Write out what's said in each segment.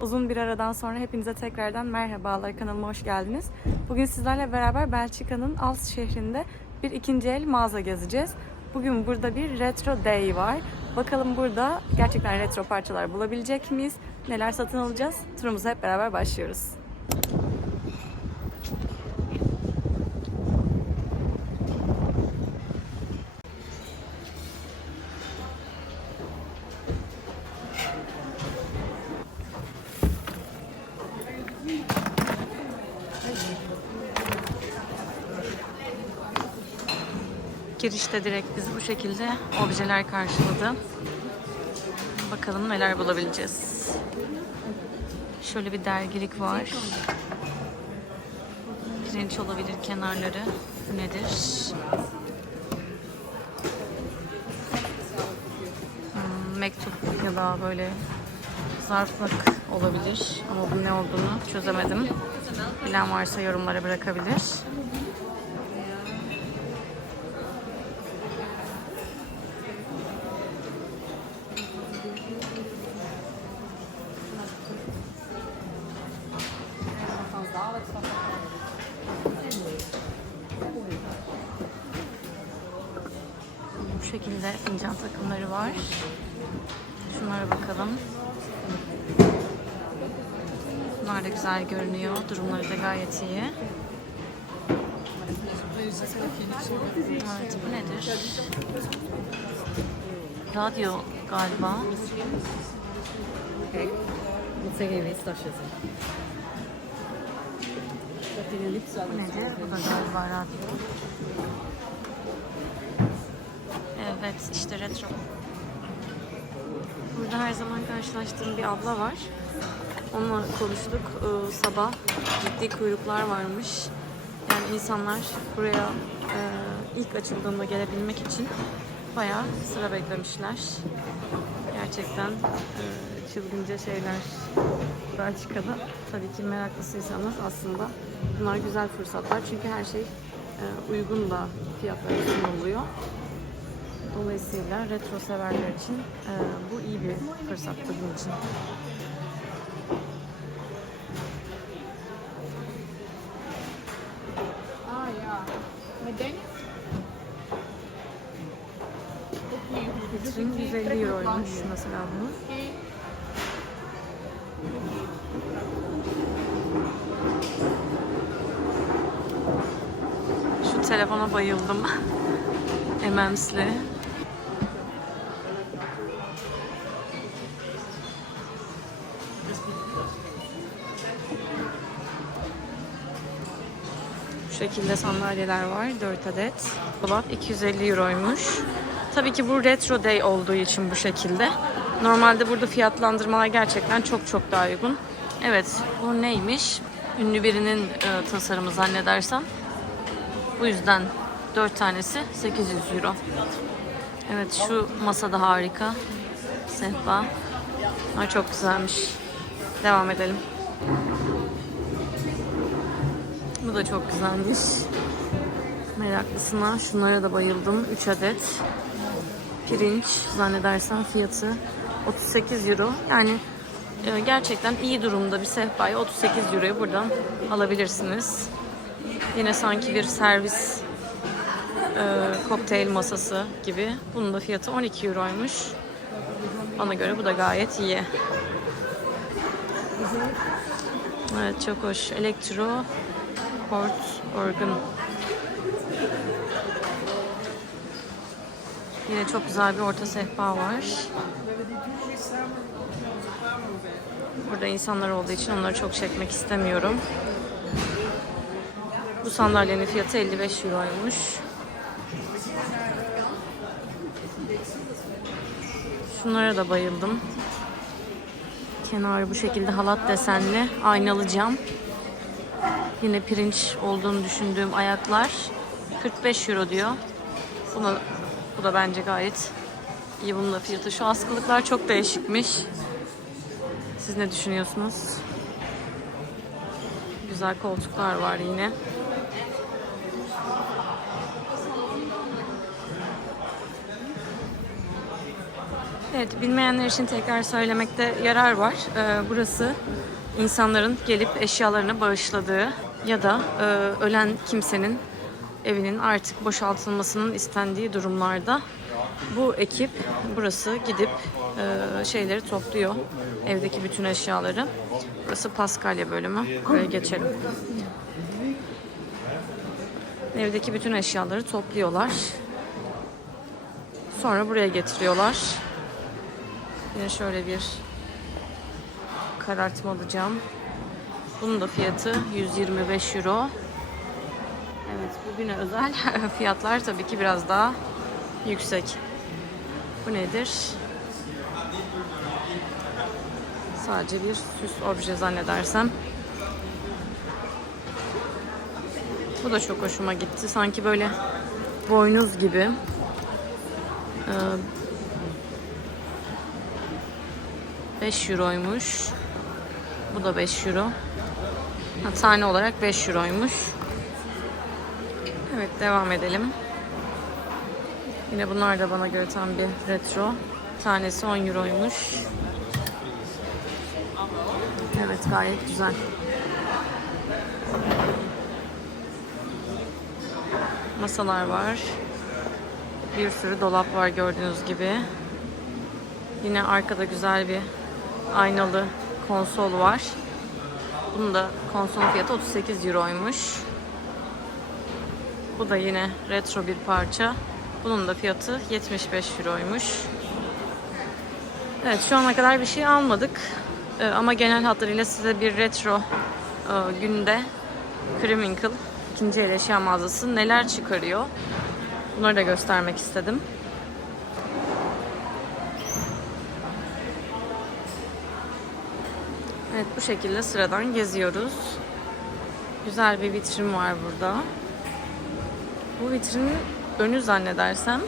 Uzun bir aradan sonra hepinize tekrardan merhabalar, kanalıma hoş geldiniz. Bugün sizlerle beraber Belçika'nın Aalst şehrinde bir ikinci el mağaza gezeceğiz. Bugün burada bir Retro Day var. Bakalım burada gerçekten retro parçalar bulabilecek miyiz? Neler satın alacağız? Turumuza hep beraber başlıyoruz. Girişte direkt bizi bu şekilde objeler karşıladı. Bakalım neler bulabileceğiz. Şöyle bir dergilik var. Pirinç olabilir kenarları. Bu nedir? Mektup ya da böyle zarflık olabilir. Ama bu ne olduğunu çözemedim. Bilen varsa yorumlara bırakabilir. Bu şekilde fincan takımları var. Şunlara bakalım. Bunlar da güzel görünüyor. Durumları da gayet iyi. Evet, bu nedir? Radyo galiba. Bu nedir? Bu da galiba radyo. Evet, işte retro. Burada her zaman karşılaştığım bir abla var. Onunla konuştuk. Sabah ciddi kuyruklar varmış. Yani insanlar buraya ilk açıldığında gelebilmek için bayağı sıra beklemişler. Gerçekten çılgınca şeyler Belçika'da. Tabii ki meraklısıysanız aslında bunlar güzel fırsatlar. Çünkü her şey uygun da fiyatlara sunuluyor. Dolayısıyla retro severler için bu iyi bir fırsat bunun için. Vitrin 150 euroymuş mesela bu. Şu telefona bayıldım. MMS'li. Bu şekilde sandalyeler var. 4 adet. Dolap 250 euroymuş. Tabii ki bu Retro Day olduğu için bu şekilde. Normalde burada fiyatlandırmalar gerçekten çok daha uygun. Evet, bu neymiş? Ünlü birinin tasarımı zannedersem. Bu yüzden 4 tanesi 800 euro. Evet, şu masa da harika. Sehpa. Çok güzelmiş. Devam edelim. Bu da çok güzelmiş. Meraklısına şunlara da bayıldım. 3 adet. Pirinç zannedersem fiyatı 38 euro. Yani gerçekten iyi durumda bir sehpayı 38 euroya buradan alabilirsiniz. Yine sanki bir servis kokteyl masası gibi. Bunun da fiyatı 12 euroymuş. Bana göre bu da gayet iyi. Evet, çok hoş. Elektro port organ. Yine çok güzel bir orta sehpa var. Burada insanlar olduğu için onları çok çekmek istemiyorum. Bu sandalyenin fiyatı 55 euroymuş. Şunlara da bayıldım. Kenarı bu şekilde halat desenli, aynalı cam. Yine pirinç olduğunu düşündüğüm ayaklar. 45 euro diyor. Bu da bence gayet iyi, bunun da fiyatı. Şu askılıklar çok değişikmiş. Siz ne düşünüyorsunuz? Güzel koltuklar var yine. Evet, bilmeyenler için tekrar söylemekte yarar var. Burası insanların gelip eşyalarını bağışladığı ya da ölen kimsenin evinin artık boşaltılmasının istendiği durumlarda bu ekip burası gidip şeyleri topluyor. Evdeki bütün eşyaları. Burası Paskalya bölümü. Buraya geçelim. Evdeki bütün eşyaları topluyorlar. Sonra buraya getiriyorlar. Yine şöyle bir karartma alacağım. Bunun da fiyatı 125 euro. Evet, bugüne özel fiyatlar tabii ki biraz daha yüksek. Bu nedir? Sadece bir süs obje zannedersem. Bu da çok hoşuma gitti. Sanki böyle boynuz gibi. 5 euroymuş. Bu da 5 euro. Tane olarak 5 euroymuş. Evet, devam edelim. Yine bunlar da bana göre tam bir retro. Tanesi 10 euroymuş. Evet, gayet güzel. Masalar var. Bir sürü dolap var gördüğünüz gibi. Yine arkada güzel bir aynalı konsol var. Bunun da konsolun fiyatı 38 euroymuş. Bu da yine retro bir parça. Bunun da fiyatı 75 euroymuş. Evet, şu ana kadar bir şey almadık. Ama genel hatlarıyla size bir retro günde Krimwinkel ikinci el eşya mağazası neler çıkarıyor, bunları da göstermek istedim. Evet, bu şekilde sıradan geziyoruz. Güzel bir vitrin var burada. Bu vitrinin önü zannedersem.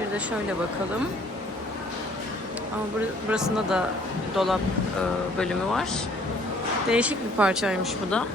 Bir de şöyle bakalım. Ama burasında da dolap bölümü var. Değişik bir parçaymış bu da.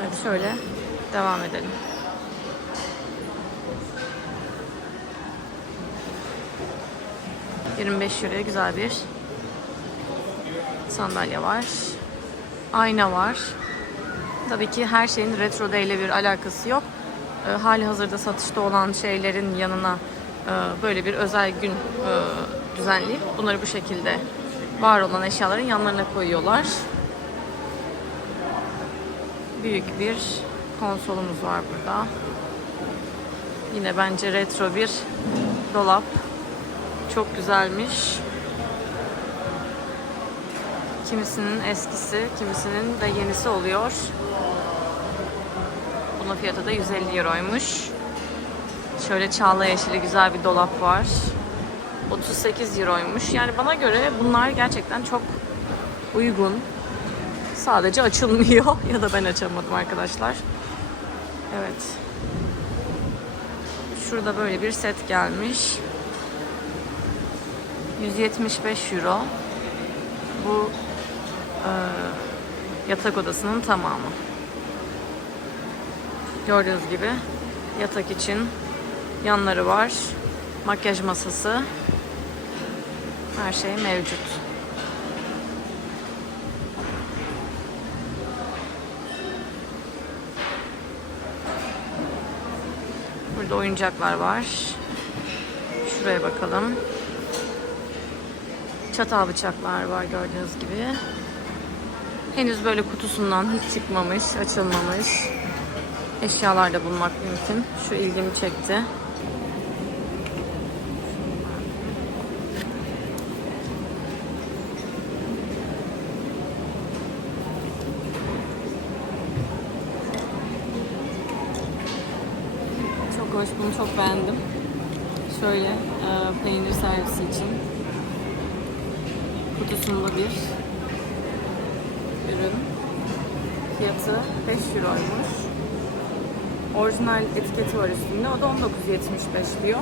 Evet, şöyle devam edelim. €25 liraya güzel bir sandalye var. Ayna var. Tabii ki her şeyin retro ile bir alakası yok. Hali hazırda satışta olan şeylerin yanına böyle bir özel gün düzenleyip bunları bu şekilde var olan eşyaların yanlarına koyuyorlar. Büyük bir konsolumuz var burada. Yine bence retro bir dolap. Çok güzelmiş. Kimisinin eskisi, kimisinin de yenisi oluyor. Bunun fiyatı da 150 euroymuş. Şöyle çağla yeşili güzel bir dolap var. 38 euroymuş. Yani bana göre bunlar gerçekten çok uygun. Sadece açılmıyor ya da ben açamadım arkadaşlar. Evet. Şurada böyle bir set gelmiş. 175 euro. Bu yatak odasının tamamı. Gördüğünüz gibi yatak için yanları var. Makyaj masası. Her şey mevcut. Burada oyuncaklar var. Şuraya bakalım. Çatal bıçaklar var gördüğünüz gibi. Henüz böyle kutusundan hiç çıkmamış, açılmamış eşyalar da bulmak mümkün. Şu ilgimi çekti. Çok hoş, bunu çok beğendim. Şöyle peynir servisi için kutusunda bir ürün. Fiyatı 5 euroymuş. Orijinal etiketi var üstünde. O da 19,75 diyor.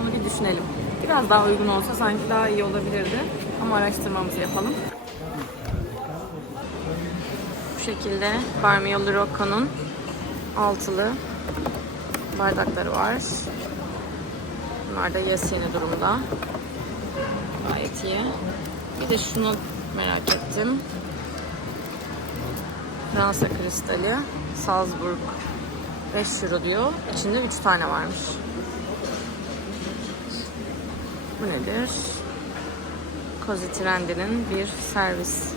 Bunu bir düşünelim. Biraz daha uygun olsa sanki daha iyi olabilirdi. Ama araştırmamızı yapalım. Bu şekilde Barmioli Rocco'nun altılı bardakları var. Bunlar da yeni durumda. Gayet iyi. Bir de şunu merak ettim. Fransa kristali, Salzburg 5 euro diyor. İçinde 3 tane varmış. Bu nedir? Cozy Trendy'nin bir servis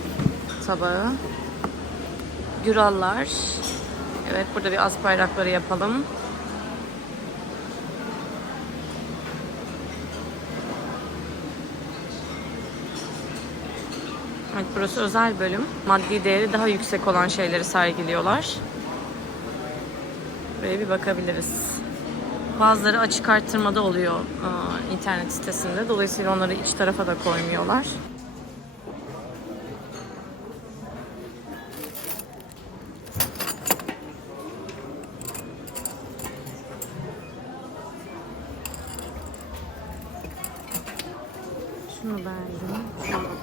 tabağı. Gürallar. Evet, burada bir az bayrakları yapalım. Evet, burası özel bölüm. Maddi değeri daha yüksek olan şeyleri sergiliyorlar. Buraya bir bakabiliriz. Bazıları açık arttırmada oluyor internet sitesinde. Dolayısıyla onları iç tarafa da koymuyorlar. Şunu beğendim. Şuna bakalım.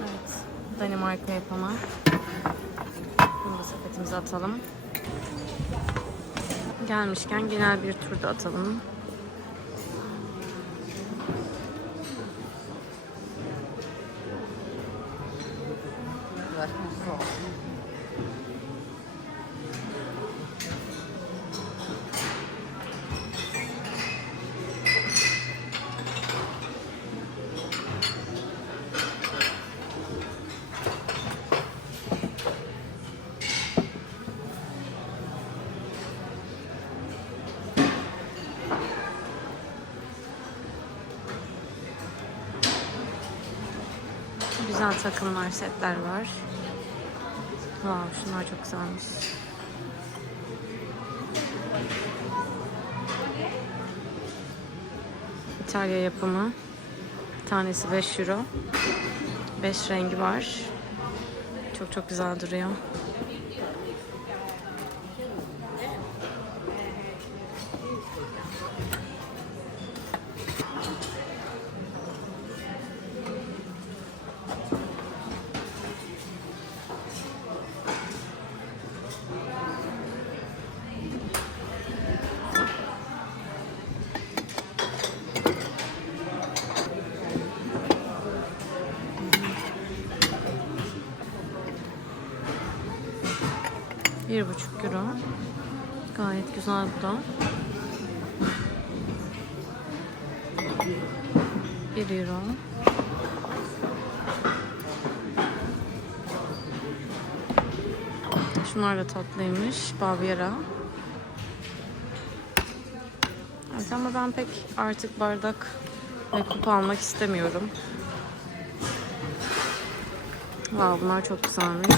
Evet. Danimarka yapımı. Bunu da sepetimize atalım. Gelmişken genel bir turda atalım. Güzel takımlar, setler var. Wow, şunlar çok güzelmiş. İtalya yapımı. Bir tanesi 5 euro. 5 rengi var. Çok çok güzel duruyor. €1,5. Gayet güzel bu da. 1 euro. Şunlar da tatlıymış. Baviera. Evet, ama ben pek artık bardak ve kupa almak istemiyorum. Wow, bunlar çok güzelmiş.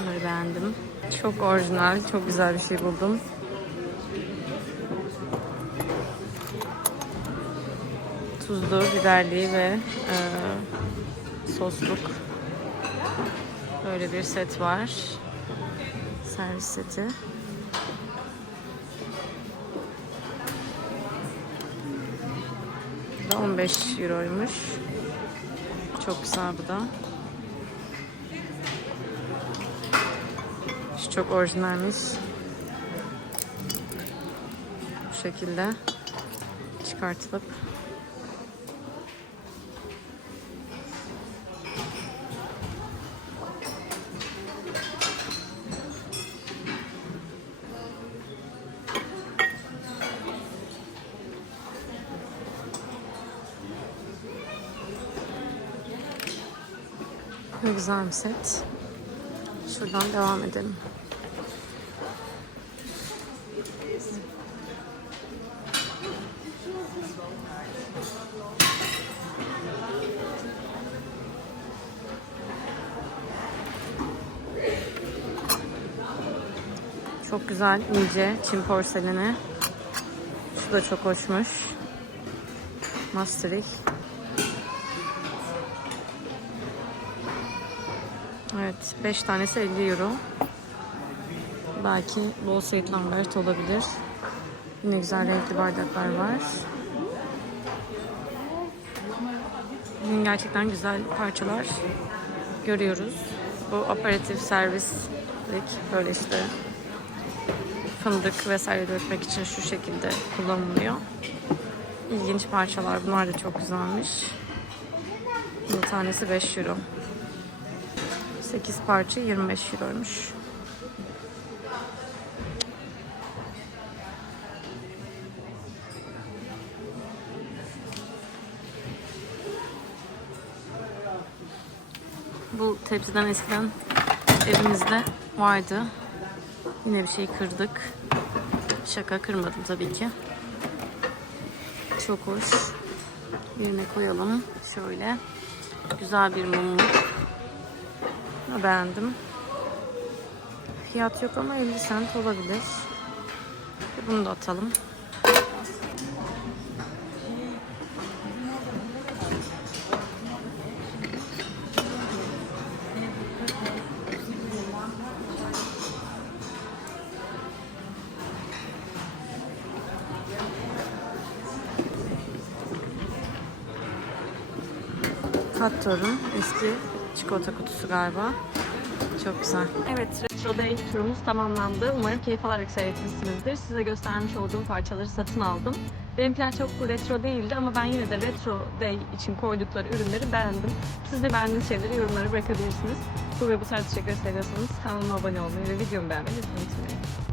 Bunları beğendim. Çok orijinal, çok güzel bir şey buldum. Tuzlu, biberli ve sosluk. Böyle bir set var. Servis seti. Bu da 15 euroymuş. Çok güzel bu da. Şu çok orijinalmiş. Bu şekilde çıkartılıp ne güzel bir set. Şuradan devam edelim. Çok güzel, ince Çin porseleni. Şu da çok hoşmuş. Maastricht. Evet, 5 tanesi 50 euro. Belki bol Saint Lambert olabilir. Yine güzel renkli bardaklar var. Bugün gerçekten güzel parçalar görüyoruz. Bu aperatif servislik, böyle işte fındık vesaire dökmek için şu şekilde kullanılıyor. İlginç parçalar. Bunlar da çok güzelmiş. Bir tanesi 5 euro. 8 parça 25 euroymuş. Bu tepsiden eskiden evimizde vardı. Yine bir şey kırdık. Şaka, kırmadım tabii ki. Çok hoş. Yerine koyalım. Şöyle. Güzel bir mumluk. Beğendim. Fiyat yok ama 50 cent olabilir. Bunu da atalım. Kattor'un eski çikolata kutusu galiba. Çok güzel. Evet, Retro Day turumuz tamamlandı. Umarım keyif alarak seyretmişsinizdir. Size göstermiş olduğum parçaları satın aldım. Benimkiler çok retro değildi ama ben yine de Retro Day için koydukları ürünleri beğendim. Siz de beğendiğiniz şeyleri yorumlara bırakabilirsiniz. Bu ve bu tarz içerikleri seviyorsanız kanalıma abone olmayı ve videomu beğenmeyi lütfen unutmayın.